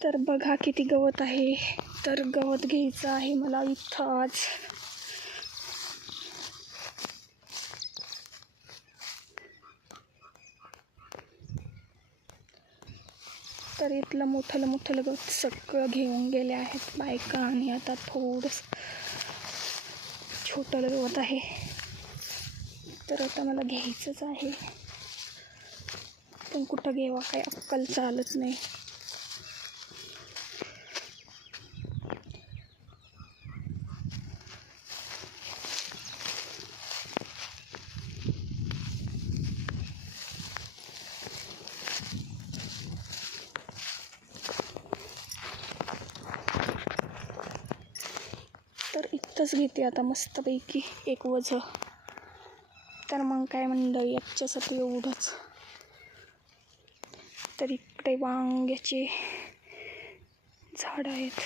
तर बघा किती गवत आहे. तर गवत घ्यायचं आहे मला इथं आज. तर इथलं मोठं गवत सगळं घेऊन गेले आहेत बायका. आणि आता थोडंसं छोटं गवत आहे. तर आता मला घ्यायचंच आहे, पण कुठं घेवा काय अक्कल चालत नाही. तर इथंच घेते आता मस्तपैकी एक वझं. तर मग काय मंडळी, याच्यासाठी एवढंच. तर इकडे वांग्याचे झाड आहेत.